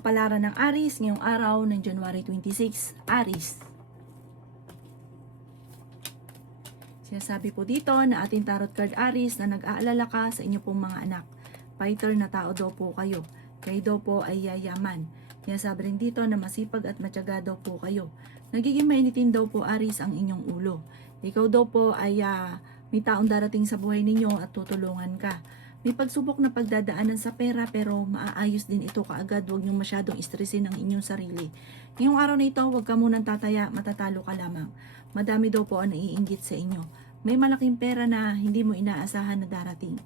Kapalaran ng Aries ngayong araw ng January 26, Aries. Sinasabi po dito na ating tarot card Aries na nag-aalala ka sa inyo pong mga anak. Fighter na tao daw po kayo. Kayo daw po ay yayaman. Sinasabi rin dito na masipag at matyaga daw po kayo. Nagiging mainitin daw po Aries ang inyong ulo. Ikaw daw po ay may taong darating sa buhay ninyo at tutulungan ka. May pagsubok na pagdadaanan sa pera pero maaayos din ito kaagad. Huwag niyong masyadong stressin ang inyong sarili. Ngayong araw na ito, huwag ka munang tataya, matatalo ka lamang. Madami daw po ang naiinggit sa inyo. May malaking pera na hindi mo inaasahan na darating.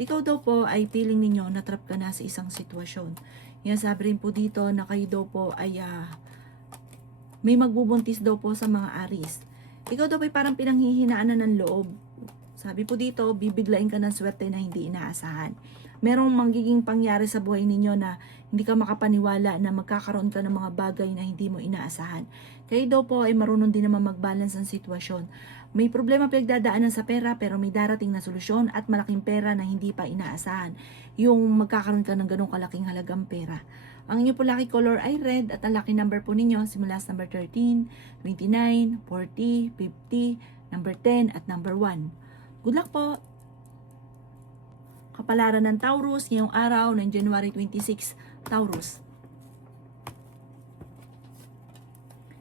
Ikaw daw po ay feeling ninyo na trap ka na sa isang sitwasyon. Yan sabi rin po dito na kayo daw po ay may magbubuntis daw po sa mga Aries. Ikaw daw ay parang pinanghihinaan na ng loob. Sabi po dito, bibiglain ka ng swerte na hindi inaasahan. Merong manggiging pangyari sa buhay ninyo na hindi ka makapaniwala na magkakaroon ka ng mga bagay na hindi mo inaasahan. Kayo daw po ay marunong din naman mag-balance ang sitwasyon. May problema pinagdadaanan sa pera pero may darating na solusyon at malaking pera na hindi pa inaasahan. Yung magkakaroon ka ng ganong kalaking halagang pera. Ang inyo po lucky color ay red at ang lucky number po ninyo simula sa number 13, 29, 40, 50, number 10 at number 1. Good luck po! Kapalaran ng Taurus ngayong araw ng January 26, Taurus.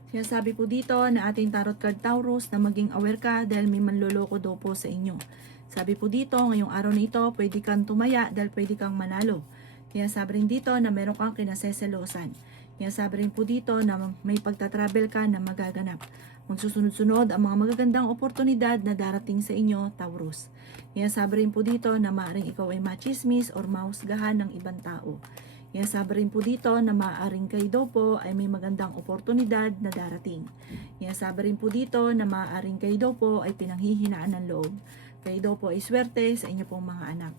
Sinasabi po dito na ating tarot card Taurus na maging aware ka dahil may manloloko daw po sa inyo. Sabi po dito, ngayong araw na ito, pwede kang tumaya dahil pwede kang manalo. Kaya sabi rin dito na meron kang kinaseselosan. Kaya sabi rin po dito na may pagtatravel ka na magaganap. Magsusunod-sunod ang mga magagandang oportunidad na darating sa inyo, Taurus. Kaya sabi rin po dito na maaaring ikaw ay machismis or mahusgahan ng ibang tao. Kaya sabi rin po dito na maaaring kayo daw po ay may magandang oportunidad na darating. Kaya sabi rin po dito na maaaring kayo daw po ay pinanghihinaan ng loob. Kayo daw po ay swerte sa inyo pong mga anak.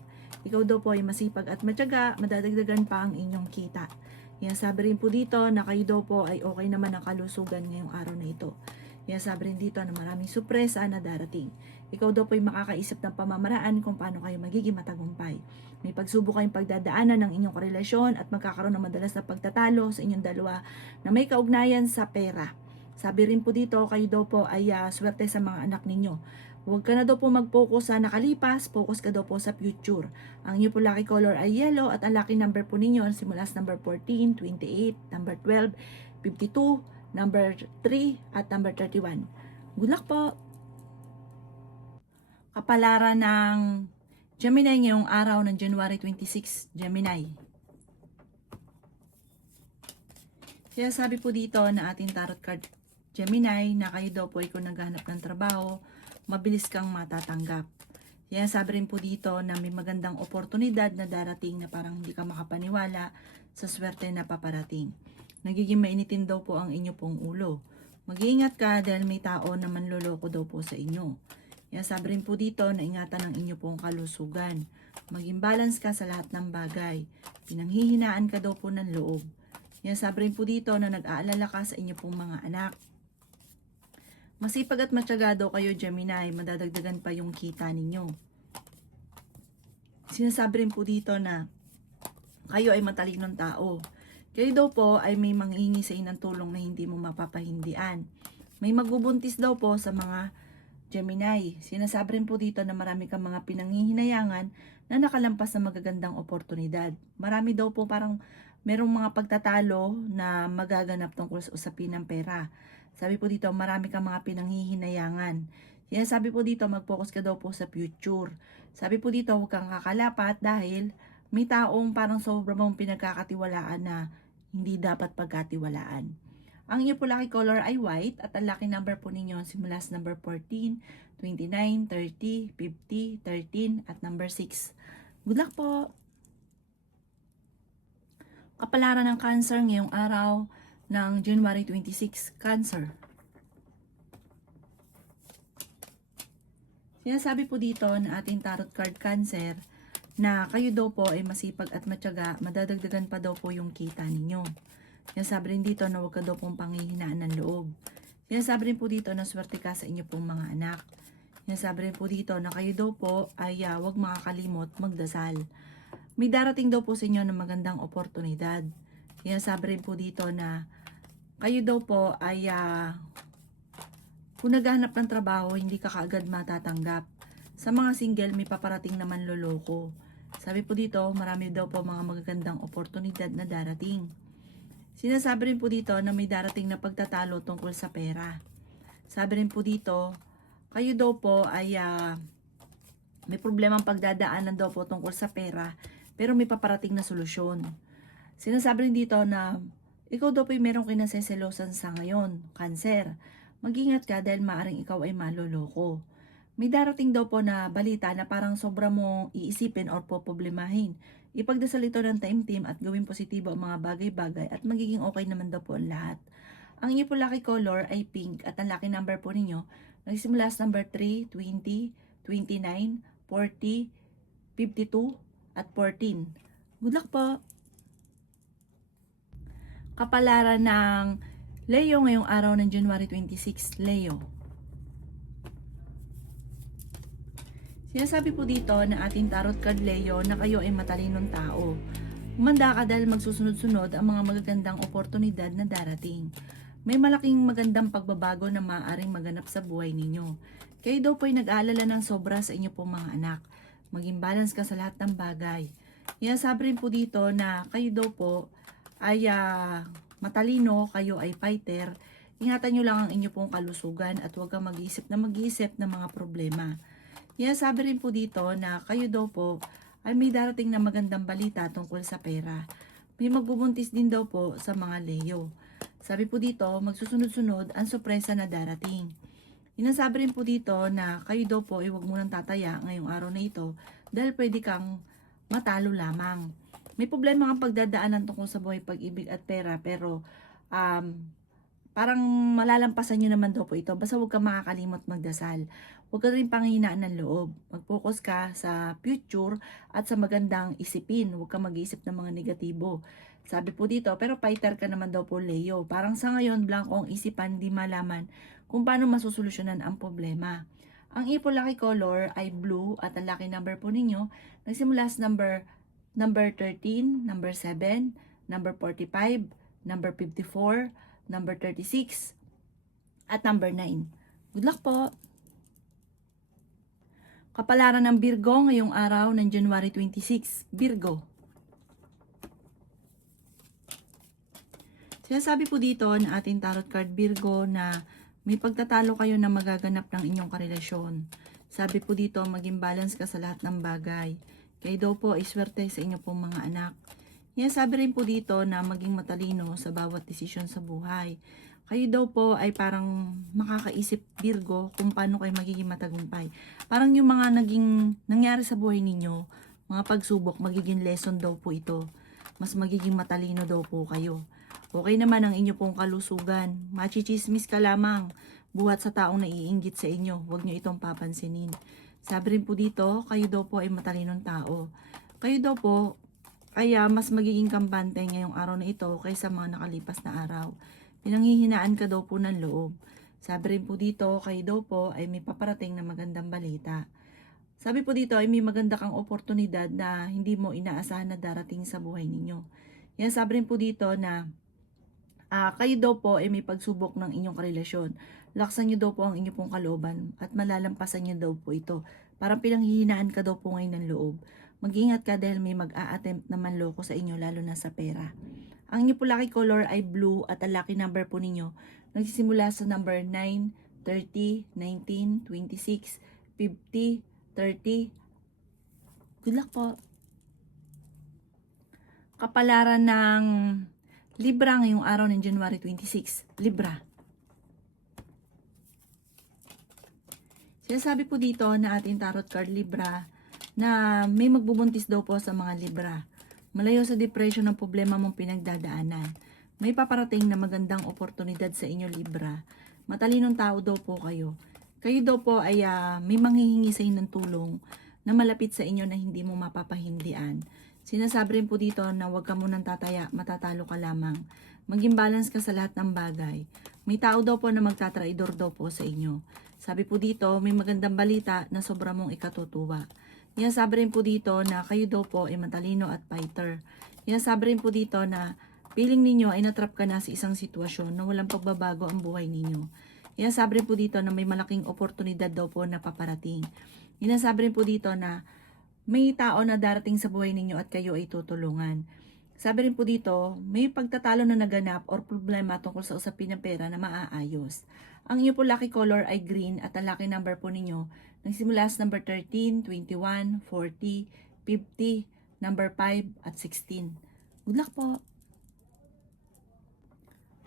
Ikaw daw po ay masipag at matyaga, madadagdagan pa ang inyong kita. Kaya sabi rin po dito na kayo daw po ay okay naman ang kalusugan ngayong araw na ito. Kaya sabi rin dito na maraming sorpresa na darating. Ikaw daw po ay makakaisip ng pamamaraan kung paano kayo magiging matagumpay. May pagsubok kayong pagdadaanan ng inyong karelasyon at magkakaroon ng madalas na pagtatalo sa inyong dalawa na may kaugnayan sa pera. Sabi rin po dito, kayo daw po ay swerte sa mga anak ninyo. Huwag ka na daw po mag-focus sa nakalipas, focus ka daw po sa future. Ang inyo po lucky color ay yellow at ang lucky number po ninyo simula sa number 14, 28, number 12, 52, number 3 at number 31. Good luck po! Kapalaran ng Gemini ngayong araw ng January 26, Gemini. Kaya sabi po dito na ating tarot card Gemini na kayo daw po ay kung naghahanap ng trabaho, mabilis kang matatanggap. Kaya sabi rin po dito na may magandang oportunidad na darating na parang hindi ka makapaniwala sa swerte na paparating. Nagiging mainitin daw po ang inyo pong ulo. Mag-iingat ka dahil may tao na manloloko daw po sa inyo. Kaya sabi rin po dito na ingatan ang inyo pong kalusugan. Maging balance ka sa lahat ng bagay. Pinanghihinaan ka daw po ng loob. Kaya sabi rin po dito na nag-aalala ka sa inyo pong mga anak. Masipag at matyaga daw kayo Gemini, madadagdagan pa yung kita ninyo. Sinasabi rin po dito na kayo ay matalinong tao. Kayo daw po ay may manghihingi sa inyo ng tulong na hindi mo mapapahindian. May magbubuntis daw po sa mga Gemini. Sinasabi rin po dito na marami kang mga pinanghihinayangan na nakalampas na magagandang oportunidad. Marami daw po parang merong mga pagtatalo na magaganap tungkol sa usapin ng pera. Sabi po dito, marami kang mga pinanghihinayangan. Kaya sabi po dito, mag-focus ka daw po sa future. Sabi po dito, huwag kang kakalapat dahil may taong parang sobrang mong pinagkakatiwalaan na hindi dapat pagkatiwalaan. Ang inyo po lucky color ay white at ang lucky number po ninyo simula sa number 14, 29, 30, 50, 13 at number 6. Good luck po! Kapalaran ng Cancer ngayong araw ng January 26, Cancer. Sinasabi po dito na ating tarot card Cancer na kayo daw po ay masipag at matyaga, madadagdagan pa daw po yung kita ninyo. Sinasabi rin dito na huwag ka daw pong panghihinaan ng loob. Sinasabi rin po dito na swerte ka sa inyo pong mga anak. Sinasabi rin po dito na kayo daw po ay huwag makakalimot magdasal. May darating daw po sa inyo ng magandang oportunidad. Sinasabi rin po dito na kayo daw po ay kung naghahanap ng trabaho, hindi ka kaagad matatanggap. Sa mga single, may paparating naman loloko. Sabi po dito, marami daw po mga magagandang oportunidad na darating. Sinasabi rin po dito na may darating na pagtatalo tungkol sa pera. Sabi rin po dito, kayo daw po ay may problemang pagdadaanan daw po tungkol sa pera, pero may paparating na solusyon. Sinasabi rin dito na ikaw daw po ay merong kinaseselosan sa ngayon, Cancer. Mag-ingat ka dahil maaring ikaw ay maloloko. May darating daw po na balita na parang sobra mong iisipin or poproblemahin. Ipagdasal ito ng time-team at gawing positibo ang mga bagay-bagay at magiging okay naman daw po ang lahat. Ang inyo po lucky color ay pink at ang lucky number po ninyo nagsimula sa number 3, 20, 29, 40, 52 at 14. Good luck po! Kapalaran ng Leo ngayong araw ng January 26, Leo. Sinasabi po dito na ating tarot card Leo na kayo ay matalinong tao. Humanda ka dahil magsusunod-sunod ang mga magagandang oportunidad na darating. May malaking magandang pagbabago na maaaring maganap sa buhay ninyo. Kayo daw po ay nag-aalala ng sobra sa inyo pong mga anak. Maging balance ka sa lahat ng bagay. Sinasabi rin po dito na kayo daw po ay matalino, kayo ay fighter. Ingatan nyo lang ang inyo pong kalusugan at huwag kang mag-iisip ng mga problema. Sabi rin po dito na kayo daw po ay may darating na magandang balita tungkol sa pera. May magbubuntis din daw po sa mga Leo. Sabi po dito, magsusunod-sunod ang sorpresa na darating. Inasabi rin po dito na kayo daw po ay huwag munang tataya ngayong araw na ito dahil pwede kang matalo lamang. May problema kang pagdadaanan tungkol sa buhay, pag-ibig at pera, pero parang malalampasan nyo naman daw po ito. Basta huwag kang makakalimot magdasal. Huwag ka rin panghinaan ng loob. Mag-focus ka sa future at sa magandang isipin. Huwag kang mag-iisip ng mga negatibo. Sabi po dito, pero fighter ka naman daw po Leo. Parang sa ngayon, blanco ang isipan, di malaman kung paano masusolusyonan ang problema. Ang ipo lucky color ay blue at ang lucky number po ninyo nagsimula sa number 13, number 7, number 45, number 54, number 36, at number 9. Good luck po! Kapalaran ng Virgo ngayong araw ng January 26, Virgo. Sinasabi po dito na ating tarot card Virgo na may pagtatalo kayo na magaganap ng inyong karelasyon. Sabi po dito, maging balance ka sa lahat ng bagay. Kayo daw po ay swerte sa inyo pong mga anak. Sabi rin po dito na maging matalino sa bawat desisyon sa buhay. Kayo daw po ay parang makakaisip Virgo kung paano kayo magiging matagumpay. Parang yung mga nangyari sa buhay ninyo, mga pagsubok, magiging lesson daw po ito. Mas magiging matalino daw po kayo. Okay naman ang inyo pong kalusugan. Machichismis ka lamang. Buhat sa taong naiinggit sa inyo. Huwag nyo itong papansinin. Sabi rin po dito, kayo daw po ay matalinong tao. Kayo daw po, kaya mas magiging kampante ngayong araw na ito kaysa mga nakalipas na araw. Pinanghihinaan ka daw po ng loob. Sabi rin po dito, kayo daw po ay may paparating na magandang balita. Sabi po dito ay may maganda kang oportunidad na hindi mo inaasahan na darating sa buhay ninyo. Sabi rin po dito na kayo daw po ay may pagsubok ng inyong karelasyon. Laksan nyo daw po ang inyong pong kalooban at malalampasan nyo daw po ito. Parang pinanghihinaan ka daw po ngayon ng loob. Mag-ingat ka dahil may mag-a-attempt na manloko sa inyo lalo na sa pera. Ang inyong po lucky color ay blue at ang lucky number po ninyo nagsisimula sa number 9, 30, 19, 26, 50, 30. Good luck po! Kapalaran ng Libra ngayong araw ng January 26. Libra. Sinasabi po dito na ating tarot card Libra na may magbubuntis daw po sa mga Libra. Malayo sa depression ng problema mong pinagdadaanan. May paparating na magandang oportunidad sa inyo Libra. Matalinong tao daw po kayo. Kayo daw po ay may manghihingi sa inyo ng tulong na malapit sa inyo na hindi mo mapapahindian. Sinasabi rin po dito na huwag ka munang tataya, matatalo ka lamang. Maging balance ka sa lahat ng bagay. May tao daw po na magtatraidor daw po sa inyo. Sabi po dito, may magandang balita na sobra mong ikatutuwa. Sabi rin po dito na kayo daw po ay matalino at fighter. Sabi rin po dito na Feeling ninyo ay natrap ka na sa isang sitwasyon na walang pagbabago ang buhay ninyo. Inasabi rin po dito na may malaking oportunidad daw po na paparating. Inasabi rin po dito na may tao na darating sa buhay ninyo at kayo ay tutulungan. Sabi rin po dito, may pagtatalo na naganap or problema tungkol sa usapin ng pera na maaayos. Ang inyo po lucky color ay green at ang lucky number po ninyo nagsimula sa number 13, 21, 40, 50, number 5 at 16. Good luck po!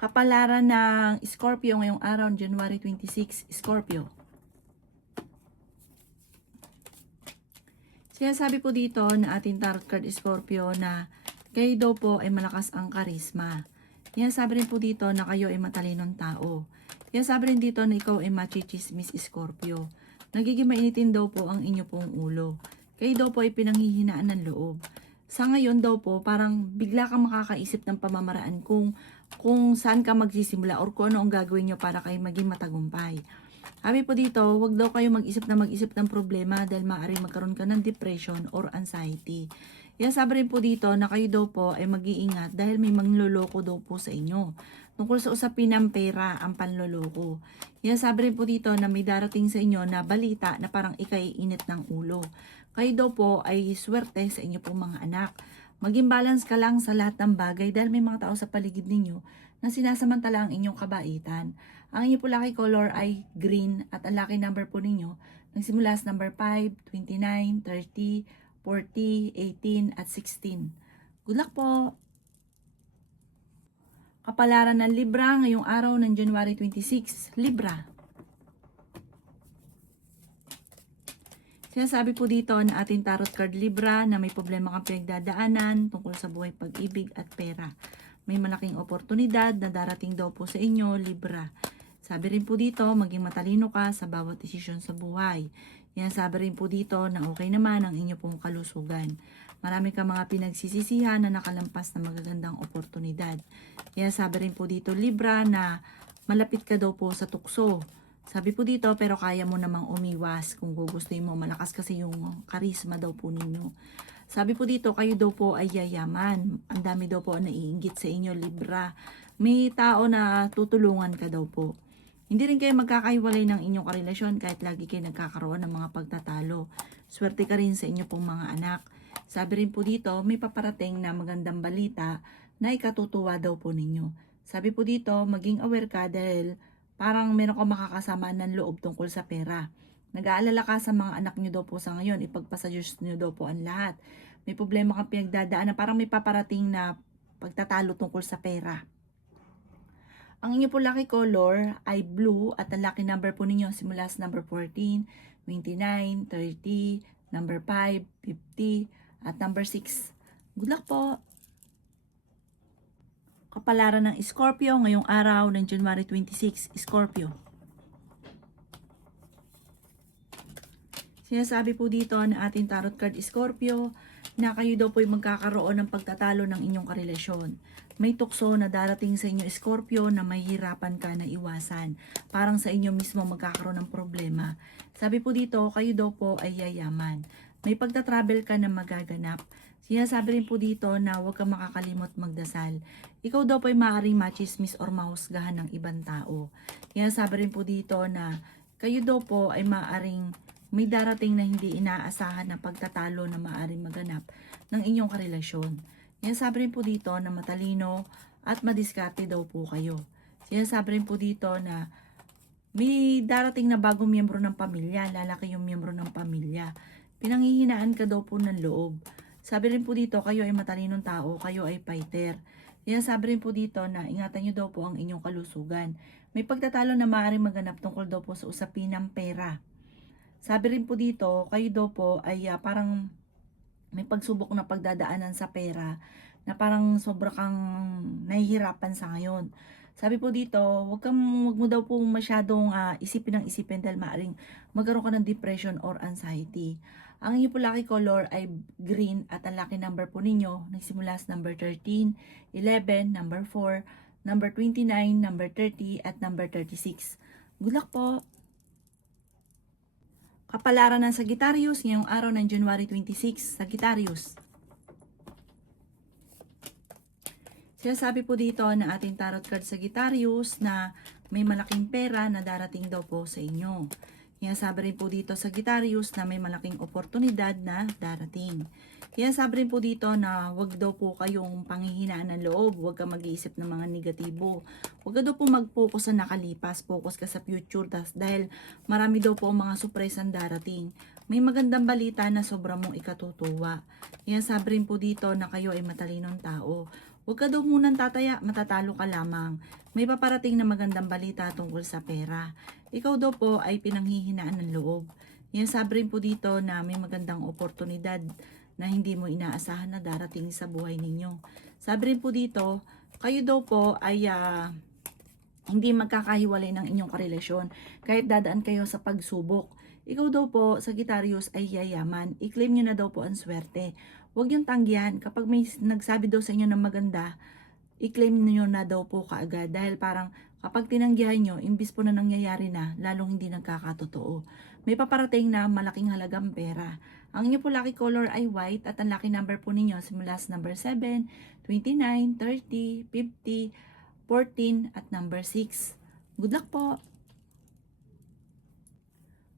Kapalaran ng Scorpio ngayong araw, January 26, Scorpio. Sinasabi po dito na ating tarot card Scorpio na kayo daw po ay malakas ang karisma. Sinasabi rin po dito na kayo ay matalinong tao. Sinasabi rin dito na ikaw ay machichismis Scorpio. Nagiging mainitin daw po ang inyo pong ulo. Kayo daw po ay pinanghihinaan ng loob. Sa ngayon daw po, parang bigla kang makakaisip ng pamamaraan kung saan ka magsisimula or kung ano ang gagawin nyo para kayo maging matagumpay. Sabi po dito, wag daw kayo mag-isip ng problema dahil maaaring magkaroon ka ng depression or anxiety. Yan sabi rin po dito na kayo daw po ay mag-iingat dahil may mangloloko daw po sa inyo. Tungkol sa usapin ng pera, ang panloloko. Yan sabi rin po dito na may darating sa inyo na balita na parang ikaiinit ng ulo. Kayo daw po ay swerte sa inyo pong mga anak. Maging balance ka lang sa lahat ng bagay dahil may mga tao sa paligid ninyo na sinasamantala ang inyong kabaitan. Ang inyong po lucky color ay green at ang lucky number po ninyo nagsimula sa number 5, 29, 30, 40, 18 at 16. Good luck po! Kapalaran ng Libra ngayong araw ng January 26, Libra. Sinasabi po dito na ating tarot card Libra na may problema kang pinagdadaanan tungkol sa buhay, pag-ibig at pera. May malaking oportunidad na darating daw po sa inyo, Libra. Sabi rin po dito, maging matalino ka sa bawat desisyon sa buhay. Yan sabi rin po dito na okay naman ang inyo pong kalusugan. Marami ka mga pinagsisisihan na nakalampas na magagandang oportunidad. Yan sabi rin po dito, Libra, na malapit ka daw po sa tukso. Sabi po dito, pero kaya mo namang umiwas kung gugustuhin mo. Malakas kasi yung karisma daw po ninyo. Sabi po dito, kayo daw po ay yayaman. Ang dami daw po ang naiinggit sa inyo, Libra. May tao na tutulungan ka daw po. Hindi rin kayo magkakaiwalay ng inyong karelasyon kahit lagi kayo nagkakaroon ng mga pagtatalo. Swerte ka rin sa inyo pong mga anak. Sabi rin po dito, may paparating na magandang balita na ikatutuwa daw po ninyo. Sabi po dito, maging aware ka dahil parang meron ka makakasama ng loob tungkol sa pera. Nag-aalala ka sa mga anak nyo daw po sa ngayon, ipagpasayos nyo daw po ang lahat. May problema kang pinagdadaan na parang may paparating na pagtatalo tungkol sa pera. Ang inyo po lucky color ay blue at ang lucky number po ninyo simula sa number 14, 29, 30, number 5, 50 at number 6. Good luck po! Kapalaran ng Scorpio ngayong araw ng January 26, Scorpio. Sinasabi po dito na ating tarot card Scorpio na kayo daw po ay magkakaroon ng pagtatalo ng inyong karelasyon. May tukso na darating sa inyo Scorpio na mahihirapan ka na iwasan. Parang sa inyo mismo magkakaroon ng problema. Sabi po dito, kayo daw po ay yayaman. May pagta-travel ka na magaganap. Sinasabi rin po dito na huwag kang makakalimot magdasal. Ikaw daw po ay maaaring machismis or mahusgahan ng ibang tao. Sinasabi rin po dito na kayo daw po ay maaaring may darating na hindi inaasahan na pagtatalo na maaaring maganap ng inyong karelasyon. Sinasabi rin po dito na matalino at madiskarte daw po kayo. Sinasabi rin po dito na may darating na bagong miyembro ng pamilya, lalaki yung miyembro ng pamilya. Pinanghihinaan ka daw po ng loob. Sabi rin po dito, kayo ay matalinong tao, kayo ay fighter. Sinasabi rin po dito na ingatan nyo daw po ang inyong kalusugan. May pagtatalo na maaaring maganap tungkol daw po sa usapin ng pera. Sabi rin po dito, kayo daw po ay parang may pagsubok na pagdadaanan sa pera na parang sobra kang nahihirapan sa ngayon. Sabi po dito, wag mo daw po masyadong isipin dahil maaaring magkaroon ka ng depression or anxiety. Ang inyo po lucky color ay green at ang lucky number po ninyo nagsimula sa number 13, 11, number 4, number 29, number 30 at number 36. Good luck po! Kapalaran ng Sagittarius ngayong araw ng January 26, Sagittarius. Sinasabi po dito na ating tarot card Sagittarius na may malaking pera na darating daw po sa inyo. Sinasabi rin po dito Sagittarius na may malaking oportunidad na darating. Sinasabi rin po dito na wag daw po kayong panghihinaan ng loob, wag ka mag-iisip ng mga negatibo. Wag ka daw po mag-focus sa nakalipas, focus ka sa future dahil marami daw po mga surpresang darating. May magandang balita na sobra mong ikatutuwa. Sinasabi rin po dito na kayo ay matalinong tao. Huwag ka daw munang tataya, matatalo ka lamang. May paparating na magandang balita tungkol sa pera. Ikaw daw po ay pinanghihinaan ng loob. Yan sabi rin po dito na may magandang oportunidad na hindi mo inaasahan na darating sa buhay ninyo. Sabi rin po dito, kayo daw po ay hindi magkakahiwalay ng inyong karelasyon kahit dadaan kayo sa pagsubok. Ikaw daw po, Sagittarius, ay yayaman. I-claim nyo na daw po ang swerte. Huwag yung tanggihan. Kapag may nagsabi daw sa inyo ng maganda, i-claim nyo na daw po kaagad. Dahil parang kapag tinanggihan nyo, imbis po na nangyayari na, lalong hindi nagkakatotoo. May paparating na malaking halagang pera. Ang inyo po lucky color ay white at ang lucky number po ninyo simula sa number 7, 29, 30, 50, 14 at number 6. Good luck po!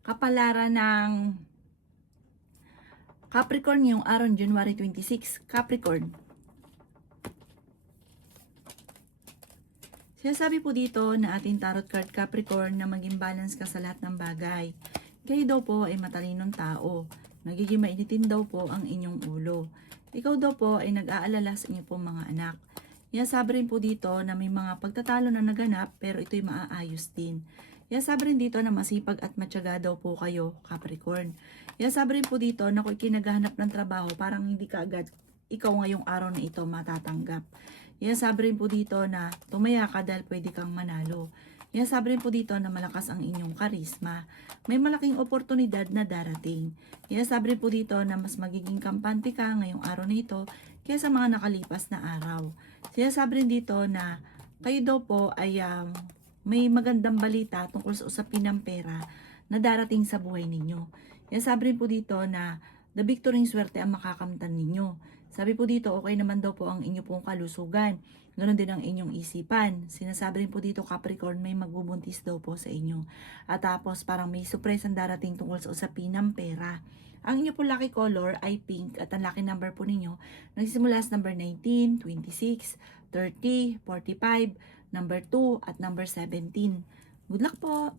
Kapalaran ng Capricorn yung araw January 26. Capricorn. Sinasabi po dito na ating tarot card Capricorn na maging balance ka sa lahat ng bagay. Kayo daw po ay matalinong tao. Nagiging mainitin daw po ang inyong ulo. Ikaw daw po ay nag-aalala sa inyong pong mga anak. Sabi rin po dito na may mga pagtatalo na naganap pero ito'y maaayos din. Sabi rin dito na masipag at matyaga daw po kayo, Capricorn. Sabi rin po dito na kung ikinaghahanap ng trabaho, parang hindi ka agad ikaw ngayong araw na ito matatanggap. Sabi rin po dito na tumaya ka dahil pwede kang manalo. Sabi rin po dito na malakas ang inyong karisma. May malaking oportunidad na darating. Sabi rin po dito na mas magiging kampante ka ngayong araw na ito kaysa mga nakalipas na araw. Sabi rin dito na kayo daw po ay may magandang balita tungkol sa usapin ng pera na darating sa buhay ninyo. Sabi rin po dito na the victory swerte ang makakamtan ninyo. Sabi po dito, okay naman daw po ang inyo pong kalusugan. Ganon din ang inyong isipan. Sinasabi rin po dito, Capricorn, may magbubuntis daw po sa inyo. At tapos parang may surpresang darating tungkol sa usapin ng pera. Ang inyo po lucky color ay pink at ang lucky number po ninyo nagsisimula sa number 19, 26, 30, 45, number 2 at number 17. Good luck po!